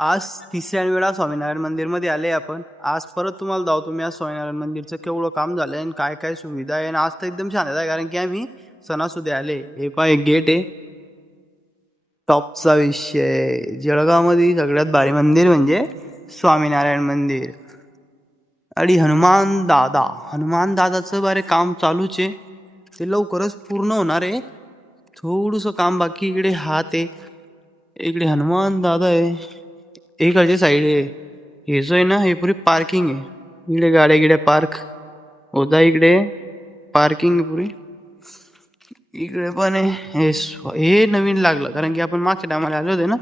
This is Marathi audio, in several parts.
आज तिसऱ्या वेळा स्वामीनारायण मंदिरमध्ये आले आपण. आज परत तुम्हाला दावतो मी आज स्वामीनारायण मंदिरचं केवढं काम झालं आणि काय काय सुविधा आहे. आणि आज तर एकदम शांत आहे कारण की आम्ही सणासुद्धा आले. हे पहा एक गेट आहे, टॉपचा विषय. जळगावमध्ये सगळ्यात भारी मंदिर म्हणजे स्वामीनारायण मंदिर. आणि हनुमान दादाचं बारे काम चालूच आहे, ते लवकरच पूर्ण होणार आहे. थोडंसं काम बाकी. इकडे हात आहे, इकडे हनुमान दादा आहे, इकडची साईड आहे. हे जो आहे ना, हे पुरी पार्किंग आहे. इकडे गाड्या गिड्या पार्क होता, इकडे पार्किंग पुरी. इकडे पण आहे. हे नवीन लागलं कारण की आपण मागच्या टायमाला आले होते ना,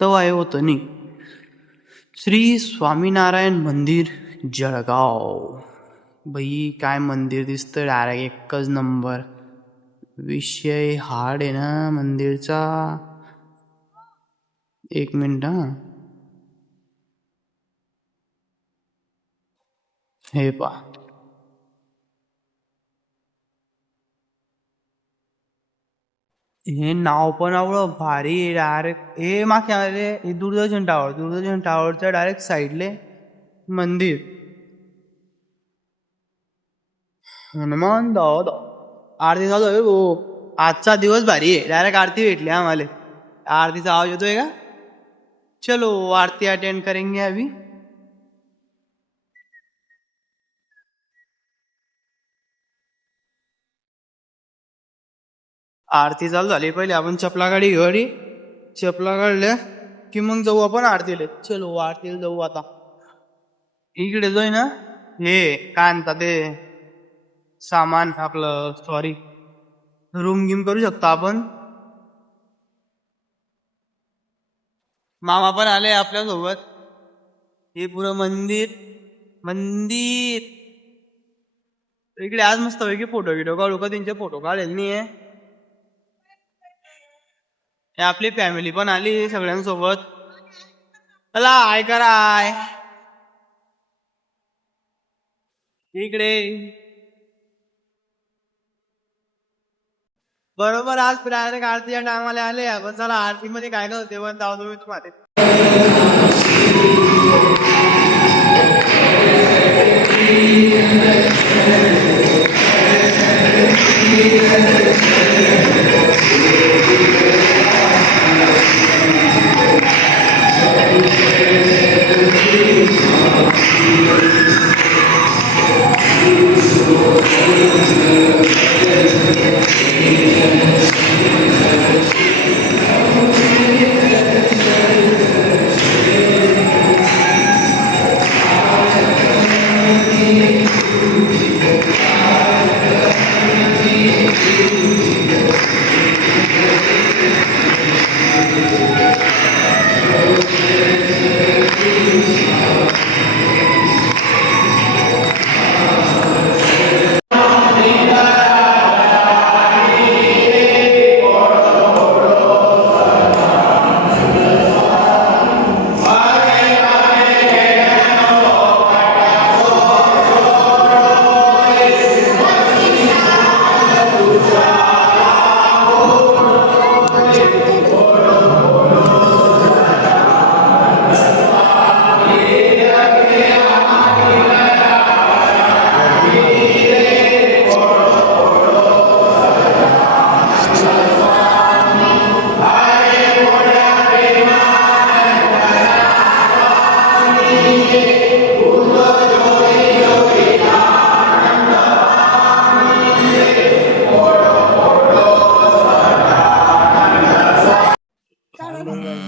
तेव्हा हे होतं नाही. श्री स्वामीनारायण मंदिर जळगाव. बाई काय मंदिर दिसतं, डायरेक्ट एकच नंबर. विषय हार्ड आहे ना मंदिरचा. एक मिनिट हा. हे पा, हे नाव पण आवडं भारी. डायरेक्ट हे मागच्या हे दूरदर्शन टावरच्या डायरेक्ट साईडले मंदिर. हनुमान दादा आरती चालू आहे हो. आजचा दिवस भारी आहे, डायरेक्ट आरती भेटली आम्हाला. आरतीचा आवाज येतोय का? चलो आरती अटेंड करेंगे अभी. आरती चालू झाली, पहिले आपण चपला गाडी चपला काढल्या की मग जाऊ आपण आरतीला. चलो आरतीला जाऊ आता. इकडे जाऊ ना, हे काय म्हणतात ते सामान आपलं, सॉरी, रूम गिम करू शकतो आपण. मामा पण आले आपल्या सोबत. हे पुरं मंदिर मंदिर इकडे आज मस्त पैकी फोटो गिटो काढू का? त्यांचे फोटो काढेल नाही. आपली फॅमिली पण आली सगळ्यांसोबत. चला आय कराय इकडे. बरोबर आज डायरेक्ट आरतीच्या टायमाला आले आपण. चला आरती मध्ये काय नव्हते पण जाऊ तुम्ही तुम्हाला.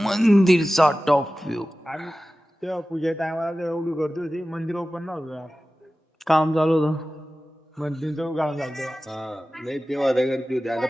मंदिरचा टॉप व्ह्यू. आम्ही तेव्हा पूजे टायमाला एवढी गर्दी होती, मंदिर ओपन नव्हतं, काम चालू होतं. मंदिरचं काम झालं. नाही तेव्हा गर्दी होती. आता